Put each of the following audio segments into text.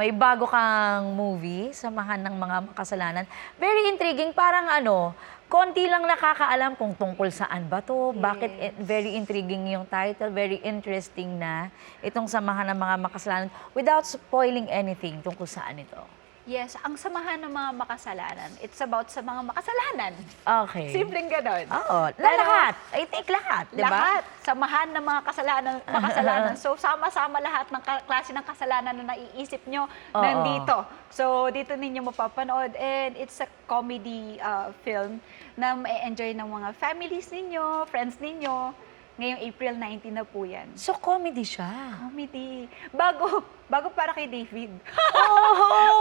May bago kang movie, Samahan ng Mga Makasalanan. Very intriguing, parang ano, konti lang nakakaalam kung tungkol saan ba to, bakit very intriguing yung title, very interesting na itong Samahan ng Mga Makasalanan without spoiling anything tungkol saan ito. Yes, ang Samahan ng Mga Makasalanan, it's about sa mga makasalanan. Okay. Simpleng ganon. Oo, Pero lahat. I think lahat, di ba? Lahat, samahan ng mga makasalanan. So, sama-sama lahat ng klase ng kasalanan na naiisip nyo Oo. nandito. So, dito ninyo mapapanood. And it's a comedy film na ma-enjoy ng mga families ninyo, friends ninyo. Ngayong April 19 na po yan. So, comedy siya. Comedy. Bago para kay David. Oh!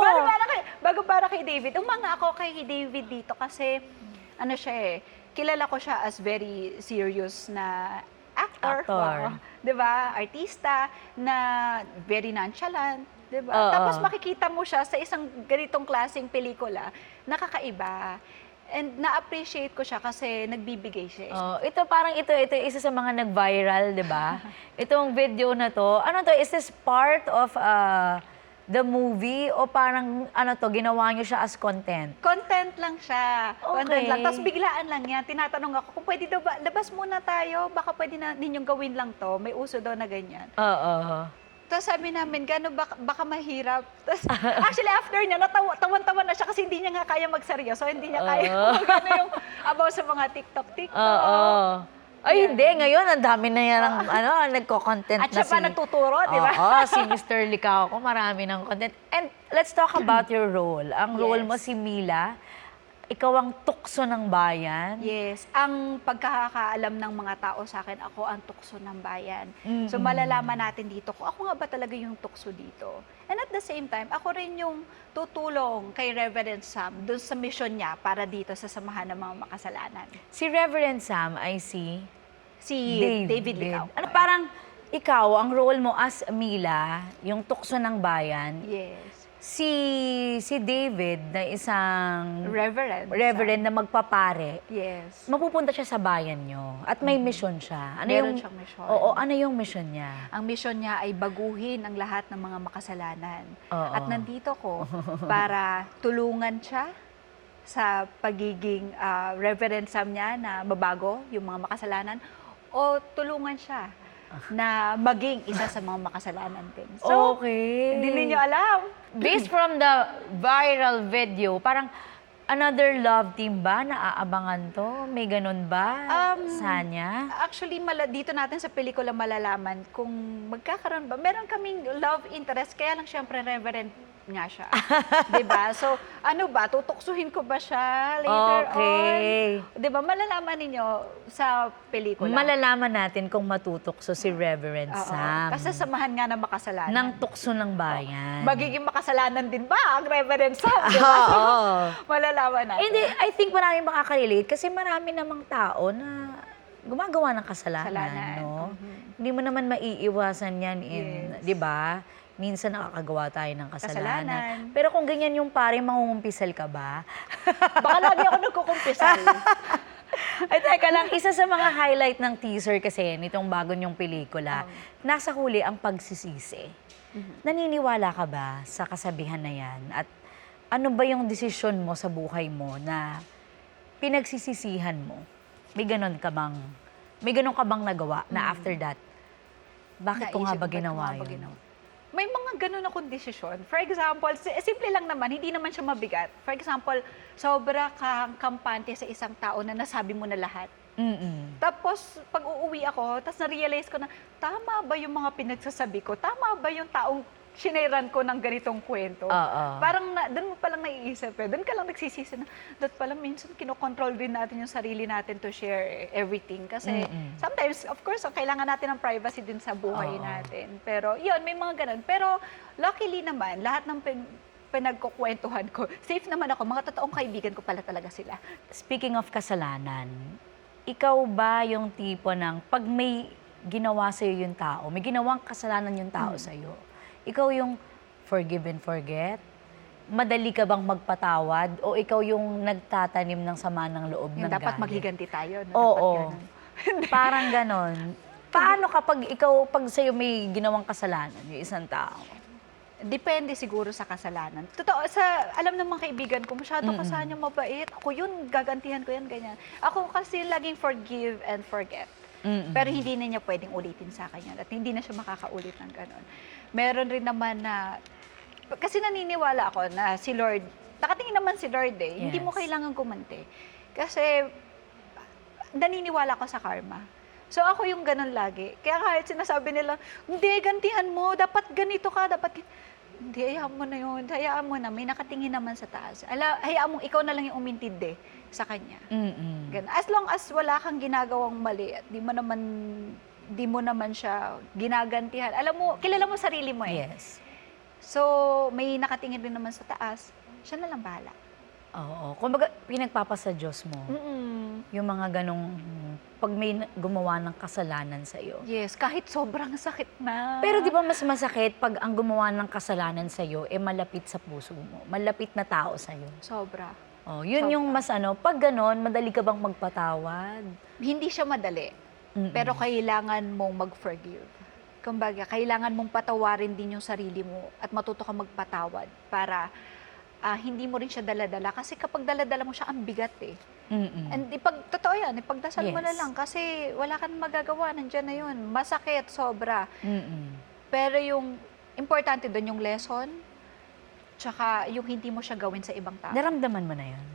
bago para kay David. Umanga ako kay David dito kasi ano siya kilala ko siya as very serious na actor. Wow. 'Di ba? Artista na very nonchalant, 'di ba? Tapos makikita mo siya sa isang ganitong klaseng pelikula, nakakaiba. And na-appreciate ko siya kasi nagbibigay siya. Ito parang ito isa sa mga nag-viral, 'di ba? Itong video na to, ano to, is this part of the movie o parang ano to, ginawa niyo siya as content? Content lang siya. Okay. Content lang. Tapos biglaan lang yan. Tinatanong ako kung pwede daw ba, labas muna tayo, baka pwede na ninyong gawin lang to. May uso daw na ganyan. Oo. Tapos sabi namin, gano'n baka mahirap. Tapos actually after niya, tawan-tawan na siya kasi hindi niya nga kaya magseryoso. Hindi niya kaya gano'n yung about sa mga TikTok. Ay, hindi. Ngayon, ang dami na yan ang nagko-content na At siya pa nagtuturo, di ba? Oo, si Mr. Licao ko, marami ng content. And let's talk about your role. Ang role mo si Mila. Ikaw ang tukso ng bayan. Yes. Ang pagkakaalam ng mga tao sa akin, ako ang tukso ng bayan. So malalaman natin dito kung ako nga ba talaga yung tukso dito. And at the same time, ako rin yung tutulong kay Reverend Sam doon sa mission niya para dito sa Samahan ng Mga Makasalanan. Si Reverend Sam ay si David Licao. Ano, parang ikaw, ang role mo as Mila, yung tukso ng bayan. Yes. Si David na isang Reverend na magpapare. Yes. Mapupunta siya sa bayan nyo at may mission siya. Meron siyang mission. Oo, ano yung mission niya? Ang mission niya ay baguhin ang lahat ng mga makasalanan. Oo. At nandito ko para tulungan siya sa pagiging Reverend Sam niya na mabago yung mga makasalanan o tulungan siya na maging isa sa mga makasalanan din. So, okay. hindi ninyo alam. Based from the viral video, parang another love team ba na aabangan to? May ganun ba, Sanya? Actually, dito natin sa pelikula malalaman kung magkakaroon ba. Meron kaming love interest, kaya lang siyempre Reverend nga siya. Diba? So, ano ba? Tutuksuhin ko ba siya later on? Diba? Malalaman ninyo sa pelikula. Malalaman natin kung matutukso si Reverend Sam. Kasi samahan nga ng makasalanan. Ng tukso ng bayan. Magiging makasalanan din ba ang Reverend Sam? Diba? So, malalaman natin. Hindi, I think maraming makaka-relate kasi marami namang tao na gumagawa ng kasalanan. No? Hindi mo naman maiiwasan yan di ba? Minsan nakakagawa tayo ng kasalanan. Pero kung ganyan yung pare, mangungumpisal ka ba? Baka lagi ako nagkukumpisal. Ay, teka lang, isa sa mga highlight ng teaser kasi nitong bago niyong pelikula, nasa huli ang pagsisisi. Naniniwala ka ba sa kasabihan na yan? At ano ba yung desisyon mo sa buhay mo na pinagsisisihan mo? May ganun ka bang nagawa na after that? Bakit ko nga ba ginawa yun? May mga ganun akong desisyon. For example, simple lang naman, hindi naman siya mabigat. For example, sobra kang kampante sa isang tao na nasabi mo na lahat. Tapos, pag uuwi ako, tapos na-realize ko na, tama ba yung mga pinagsasabi ko? Tama ba yung taong sinairan ko ng ganitong kwento? Parang doon mo palang naiisip doon ka lang nagsisisi na, doon palang minsan kinokontrol din natin yung sarili natin to share everything. Kasi sometimes, of course, kailangan natin ng privacy din sa buhay natin. Pero yun, may mga ganun. Pero luckily naman, lahat ng pinagkukwentuhan ko, safe naman ako. Mga totoong kaibigan ko pala talaga sila. Speaking of kasalanan, ikaw ba yung tipo ng pag may ginawa sa'yo yung tao, may ginawang kasalanan yung tao sa'yo, ikaw yung forgive and forget? Madali ka bang magpatawad? O ikaw yung nagtatanim ng sama ng loob ng Dapat galit? maghiganti tayo. Oo. Parang ganon. Paano kapag ikaw, pag sa'yo may ginawang kasalanan, yung isang tao? Depende siguro sa kasalanan. Totoo, alam ng mga kaibigan ko, masyado ka sa kanya mabait. Ako yun, gagantihan ko yan, ganyan. Ako kasi laging forgive and forget. Pero hindi na niya pwedeng ulitin sa akin yan. At hindi na siya makakaulit ng ganon. Meron rin naman na, kasi naniniwala ako na si Lord, nakatingin naman si Lord eh, hindi mo Yes. kailangan gumante. Kasi naniniwala ako sa karma. So ako yung ganun lagi. Kaya kahit sinasabi nila, hindi, gantihan mo, dapat ganito ka, dapat hindi, hayaan mo na yun. Hayaan mo na, may nakatingin naman sa taas. Hayaan mo, ikaw na lang yung umintindi sa kanya. Ganun. As long as wala kang ginagawang mali at di mo naman siya ginagantihan. Alam mo, kilala mo sarili mo eh. Yes. So, may nakatingin din naman sa taas, siya na lang bahala. Oo. Kumbaga, pinagpapasa Diyos mo. Yung mga ganong, pag may gumawa ng kasalanan sa'yo. Yes, kahit sobrang sakit na. Pero di ba mas masakit pag ang gumawa ng kasalanan sa'yo, malapit sa puso mo. Malapit na tao sa'yo. Sobra. Oh, yun yung mas pag ganon, madali ka bang magpatawad? Hindi siya madali. Pero kailangan mong mag-forgive. Kumbaga, kailangan mong patawarin din yung sarili mo at matuto ka magpatawad para hindi mo rin siya daladala. Kasi kapag daladala mo siya, ang bigat eh. And totoo yan, ipagdasal mo na Yes. lang kasi wala kang magagawa, nandiyan na yun. Masakit, sobra. Mm-mm. Pero yung importante doon yung lesson, tsaka yung hindi mo siya gawin sa ibang tao. Naramdaman mo na yun?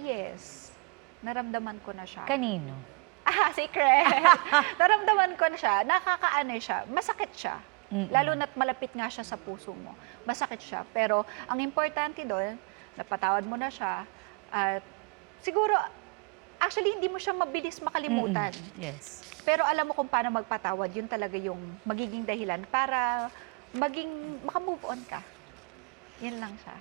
Yes. Naramdaman ko na siya. Kanino? Secret. Naramdaman ko na siya. Nakakaano siya. Masakit siya. Lalo na't malapit nga siya sa puso mo. Masakit siya. Pero ang importante doon, napatawad mo na siya. At siguro, actually, hindi mo siya mabilis makalimutan. Yes. Pero alam mo kung paano magpatawad, yun talaga yung magiging dahilan para makamove on ka. Yun lang siya.